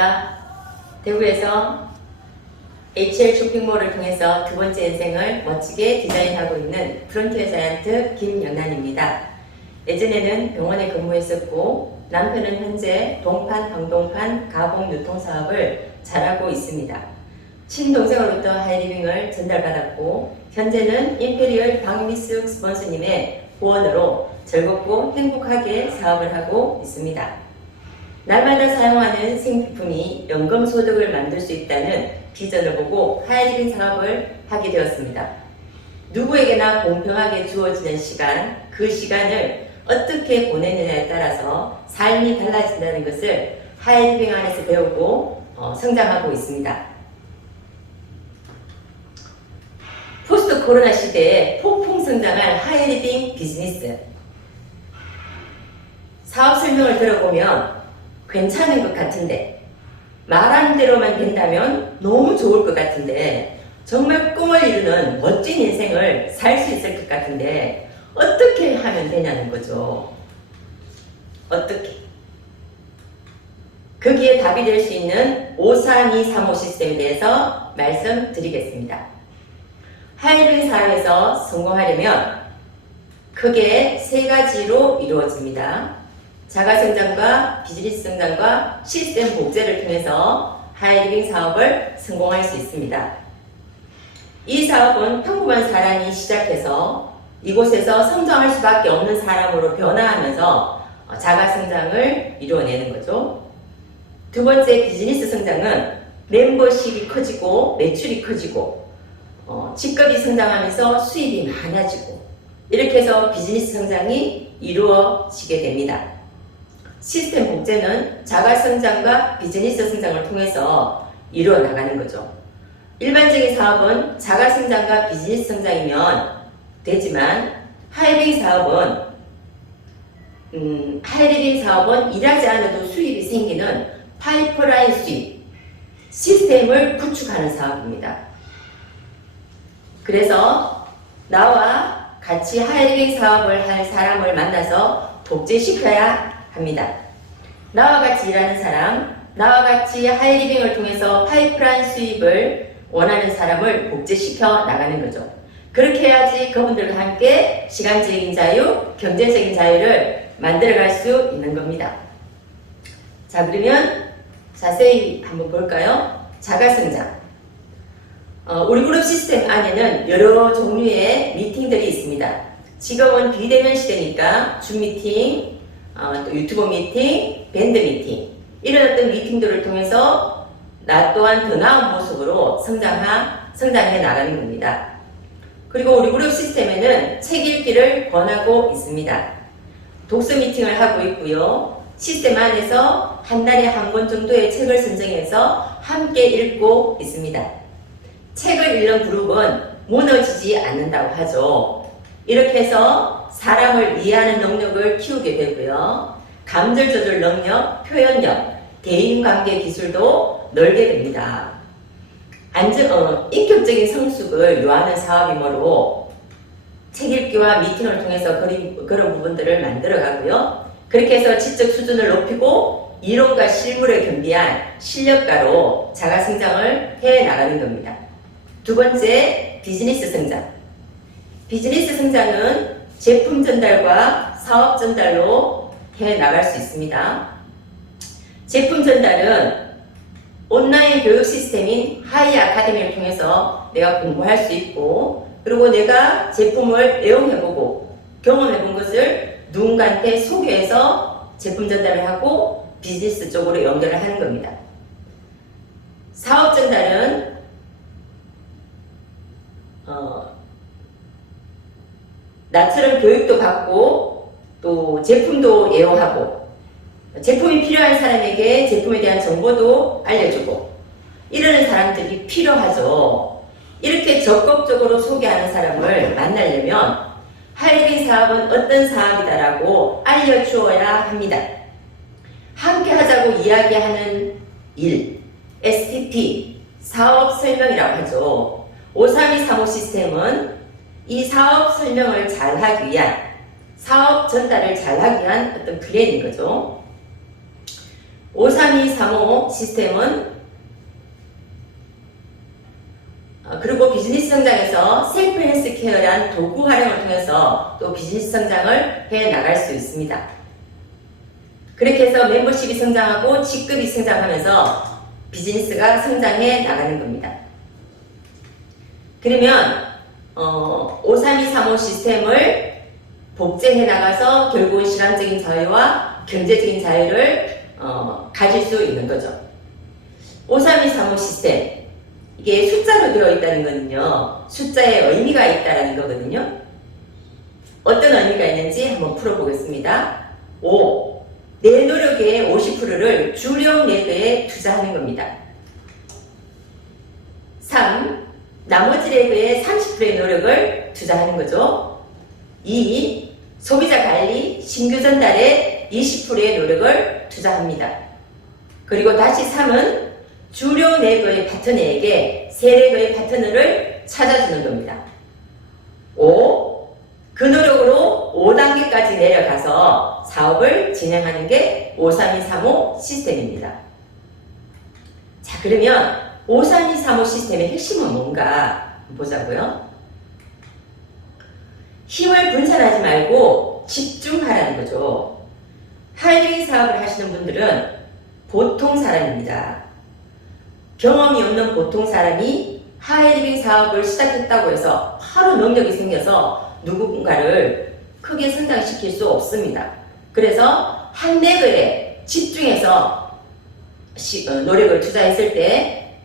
제가 대구에서 HL 쇼핑몰을 통해서 두 번째 인생을 멋지게 디자인하고 있는 프론티어 자이언트 김연아입니다. 예전에는 병원에 근무했었고 남편은 현재 동판, 방동판, 가공 유통 사업을 잘하고 있습니다. 친동생으로부터 하이리빙을 전달받았고 현재는 임페리얼 박미숙 스폰서님의 후원으로 즐겁고 행복하게 사업을 하고 있습니다. 날마다 사용하는 생필품이 연금소득을 만들 수 있다는 비전을 보고 하이리빙 사업을 하게 되었습니다. 누구에게나 공평하게 주어지는 시간, 그 시간을 어떻게 보내느냐에 따라서 삶이 달라진다는 것을 하이리빙 안에서 배우고 성장하고 있습니다. 포스트 코로나 시대에 폭풍 성장할 하이리빙 비즈니스. 사업 설명을 들어보면 괜찮은 것 같은데, 말하는 대로만 된다면 너무 좋을 것 같은데, 정말 꿈을 이루는 멋진 인생을 살 수 있을 것 같은데 어떻게 하면 되냐는 거죠. 어떻게? 거기에 답이 될 수 있는 53235 시스템에 대해서 말씀드리겠습니다. 하이리빙 사업에서 성공하려면 크게 세 가지로 이루어집니다. 자가성장과 비즈니스 성장과 시스템 복제를 통해서 하이리빙 사업을 성공할 수 있습니다. 이 사업은 평범한 사람이 시작해서 이곳에서 성장할 수밖에 없는 사람으로 변화하면서 자가성장을 이루어내는 거죠. 두 번째, 비즈니스 성장은 멤버십이 커지고 매출이 커지고 직급이 성장하면서 수입이 많아지고 이렇게 해서 비즈니스 성장이 이루어지게 됩니다. 시스템 복제는 자가성장과 비즈니스 성장을 통해서 이루어 나가는 거죠. 일반적인 사업은 자가성장과 비즈니스 성장이면 되지만 하이리빙 사업은 일하지 않아도 수입이 생기는 파이프라인 수입, 시스템을 구축하는 사업입니다. 그래서 나와 같이 하이리빙 사업을 할 사람을 만나서 복제시켜야 합니다. 나와 같이 일하는 사람, 나와 같이 하이리빙을 통해서 파이프라인 수입을 원하는 사람을 복제시켜 나가는 거죠. 그렇게 해야지 그분들과 함께 시간적인 자유, 경제적인 자유를 만들어갈 수 있는 겁니다. 자, 그러면 자세히 한번 볼까요? 자가성장. 우리 그룹 시스템 안에는 여러 종류의 미팅들이 있습니다. 지금은 비대면 시대니까 줌 미팅, 또 유튜브 미팅, 밴드 미팅 이런 어떤 미팅들을 통해서 나 또한 더 나은 모습으로 성장해 나가는 겁니다. 그리고 우리 그룹 시스템에는 책 읽기를 권하고 있습니다. 독서 미팅을 하고 있고요. 시스템 안에서 한 달에 한 권 정도의 책을 선정해서 함께 읽고 있습니다. 책을 읽는 그룹은 무너지지 않는다고 하죠. 이렇게 해서 사람을 이해하는 능력을 키우게 되고요. 감정 조절 능력, 표현력, 대인관계 기술도 늘게 됩니다. 인격적인 성숙을 요하는 사업이므로 책 읽기와 미팅을 통해서 그런 부분들을 만들어가고요. 그렇게 해서 지적 수준을 높이고 이론과 실물을 겸비한 실력가로 자가성장을 해나가는 겁니다. 두 번째, 비즈니스 성장. 비즈니스 성장은 제품 전달과 사업 전달로 해나갈 수 있습니다. 제품 전달은 온라인 교육 시스템인 하이 아카데미를 통해서 내가 공부할 수 있고, 그리고 내가 제품을 애용해보고 경험해본 것을 누군가한테 소개해서 제품 전달을 하고 비즈니스 쪽으로 연결을 하는 겁니다. 사업 전달은 나처럼 교육도 받고 또 제품도 애용하고 제품이 필요한 사람에게 제품에 대한 정보도 알려주고 이러는 사람들이 필요하죠. 이렇게 적극적으로 소개하는 사람을 만나려면 하이리빙 사업은 어떤 사업이다라고 알려주어야 합니다. 함께 하자고 이야기하는 일, STP, 사업 설명이라고 하죠. 53235 시스템은 이 사업 설명을 잘하기 위한, 사업 전달을 잘하기 위한 어떤 플랜인 거죠. 53235 시스템은 그리고 비즈니스 성장에서 셀프 헬스케어란 도구 활용을 통해서 또 비즈니스 성장을 해 나갈 수 있습니다. 그렇게 해서 멤버십이 성장하고 직급이 성장하면서 비즈니스가 성장해 나가는 겁니다. 그러면 53235 시스템을 복제해 나가서 결국은 시간적인 자유와 경제적인 자유를 가질 수 있는 거죠. 53235 시스템, 이게 숫자로 되어 있다는 거는요, 숫자에 의미가 있다는 거거든요. 어떤 의미가 있는지 한번 풀어보겠습니다. 5. 내 노력의 50%를 주력 레그에 투자하는 겁니다. 3. 나머지 레그의 30%의 노력을 투자하는 거죠. 2. 소비자 관리, 신규 전달에 20%의 노력을 투자합니다. 그리고 다시 3은 주력 레그의 파트너에게 새 레그의 파트너를 찾아주는 겁니다. 5. 그 노력으로 5단계까지 내려가서 사업을 진행하는 게 53235 시스템입니다. 자, 그러면 53235 시스템의 핵심은 뭔가 보자고요. 힘을 분산하지 말고 집중하라는 거죠. 하이링 사업을 하시는 분들은 보통 사람입니다. 경험이 없는 보통 사람이 하이링 사업을 시작했다고 해서 바로 능력이 생겨서 누군가를 크게 성장시킬 수 없습니다. 그래서 한 레그에 집중해서 노력을 투자했을 때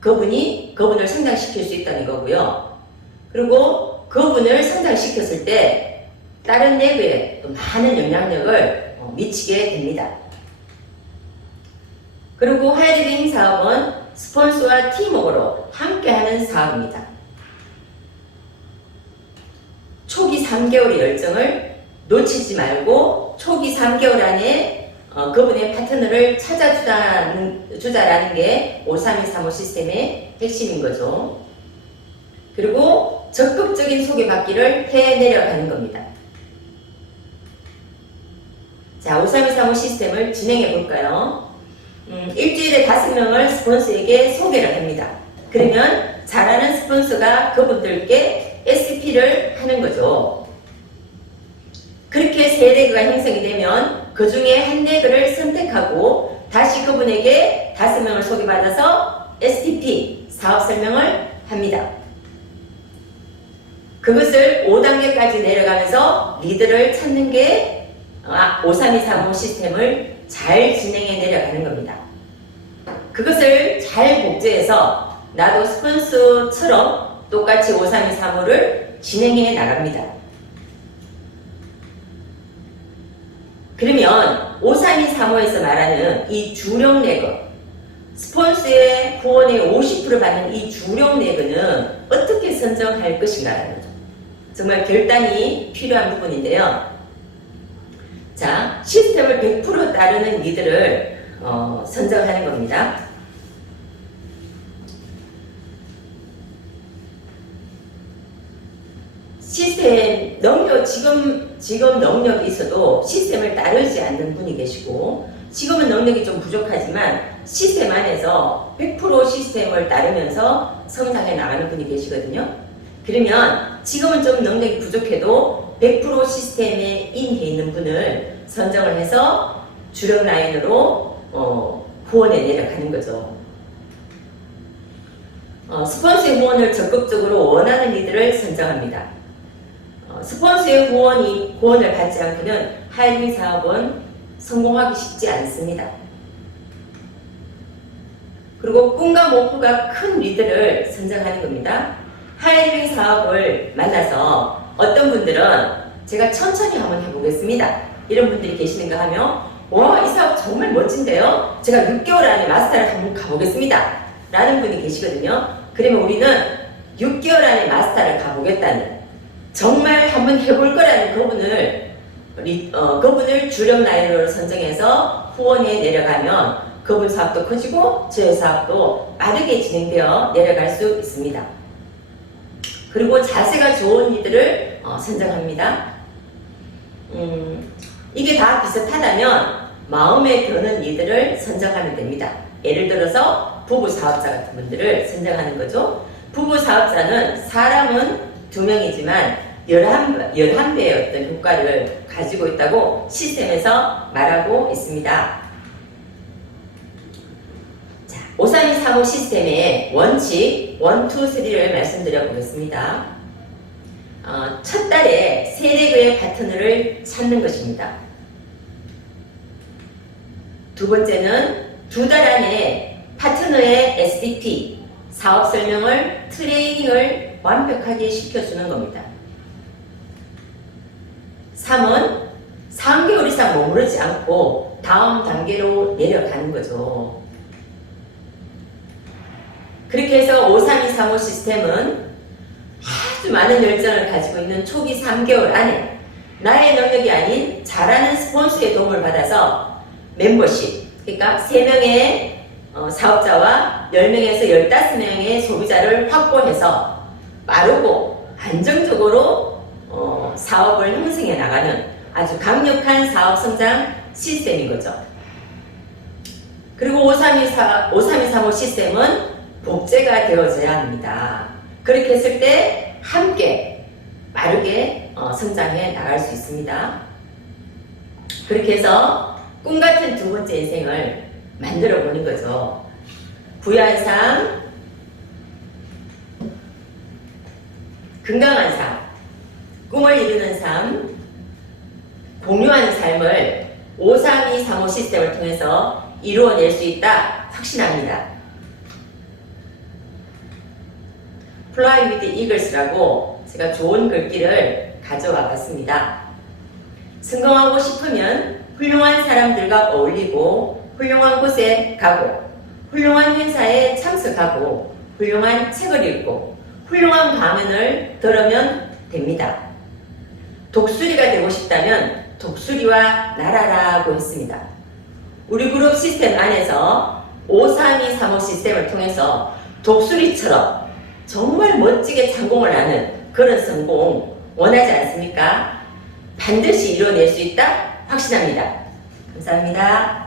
그분을 성장시킬 수 있다는 거고요. 그리고 그분을 성장시켰을 때 다른 레그에 또 많은 영향력을 미치게 됩니다. 그리고 하이리빙 사업은 스폰서와 팀워크로 함께하는 사업입니다. 초기 3개월의 열정을 놓치지 말고 초기 3개월 안에 그분의 파트너를 찾아주자라는 게 53235 시스템의 핵심인 거죠. 그리고 적극적인 소개받기를 해 내려가는 겁니다. 자, 53235 시스템을 진행해 볼까요? 일주일에 5명을 스폰서에게 소개를 합니다. 그러면 잘하는 스폰서가 그분들께 SP를 하는 거죠. 그렇게 세 레그가 형성이 되면 그 중에 한 레그를 선택하고 다시 그분에게 5명을 소개받아서 STP, 사업 설명을 합니다. 그것을 5단계까지 내려가면서 리드를 찾는 게 53235 시스템을 잘 진행해 내려가는 겁니다. 그것을 잘 복제해서 나도 스폰서처럼 똑같이 53235를 진행해 나갑니다. 그러면 53235에서 말하는 이 주력 레그, 스폰서의 후원의 50% 받는 이 주력 레그는 어떻게 선정할 것인가라는 거죠. 정말 결단이 필요한 부분인데요. 자, 시스템을 100% 따르는 리드를 선정하는 겁니다. 시스템 능력, 지금 능력이 있어도 시스템을 따르지 않는 분이 계시고, 지금은 능력이 좀 부족하지만 시스템 안에서 100% 시스템을 따르면서 성장해 나가는 분이 계시거든요. 그러면 지금은 좀 능력이 부족해도 100% 시스템에 인해 있는 분을 선정을 해서 주력 라인으로 후원에 내려가는 거죠. 스폰서의 후원을 적극적으로 원하는 리드를 선정합니다. 스폰서의 후원을 받지 않고는 하이링 사업은 성공하기 쉽지 않습니다. 그리고 꿈과 목표가 큰 리드를 선정하는 겁니다. 하이링 사업을 만나서 어떤 분들은 제가 천천히 한번 해보겠습니다, 이런 분들이 계시는가 하면, 와, 이 사업 정말 멋진데요? 제가 6개월 안에 마스터를 한번 가보겠습니다 라는 분이 계시거든요. 그러면 우리는 6개월 안에 마스터를 가보겠다는, 정말 한번 해볼 거라는 그분을 주력 라인으로 선정해서 후원에 내려가면 그분 사업도 커지고 저의 사업도 빠르게 진행되어 내려갈 수 있습니다. 그리고 자세가 좋은 이들을 선정합니다. 이게 다 비슷하다면 마음에 드는 이들을 선정하면 됩니다. 예를 들어서 부부 사업자 같은 분들을 선정하는 거죠. 부부 사업자는 사람은 2명이지만 11배의 어떤 효과를 가지고 있다고 시스템에서 말하고 있습니다. 자, 5325 시스템의 원칙 1, 2, 3를 말씀드려 보겠습니다. 첫 달에 3개의 파트너를 찾는 것입니다. 두 번째는 2달 안에 파트너의 SDP, 사업 설명을, 트레이닝을 완벽하게 시켜주는 겁니다. 3은 3개월 이상 머무르지 않고 다음 단계로 내려가는 거죠. 그렇게 해서 53235 시스템은 아주 많은 열정을 가지고 있는 초기 3개월 안에 나의 능력이 아닌 잘하는 스폰서의 도움을 받아서 멤버십, 그러니까 3명의 사업자와 10명에서 15명의 소비자를 확보해서 빠르고 안정적으로 사업을 형성해 나가는 아주 강력한 사업 성장 시스템인 거죠. 그리고 5335 시스템은 복제가 되어져야 합니다. 그렇게 했을 때 함께 빠르게 성장해 나갈 수 있습니다. 그렇게 해서 꿈같은 두 번째 인생을 만들어 보는 거죠. 부유한 삶, 건강한 삶, 꿈을 이루는 삶, 공유하는 삶을 53235 시스템을 통해서 이루어낼 수 있다 확신합니다. Fly with Eagles라고 제가 좋은 글귀를 가져와 봤습니다. 성공하고 싶으면 훌륭한 사람들과 어울리고 훌륭한 곳에 가고 훌륭한 행사에 참석하고 훌륭한 책을 읽고 훌륭한 강연을 들으면 됩니다. 독수리가 되고 싶다면 독수리와 날아라고 했습니다. 우리 그룹 시스템 안에서 53235 시스템을 통해서 독수리처럼 정말 멋지게 thành 공을 하는 그런 성공 원하지 않습니까? 반드시 이뤄낼 수 있다 확신합니다. 감사합니다.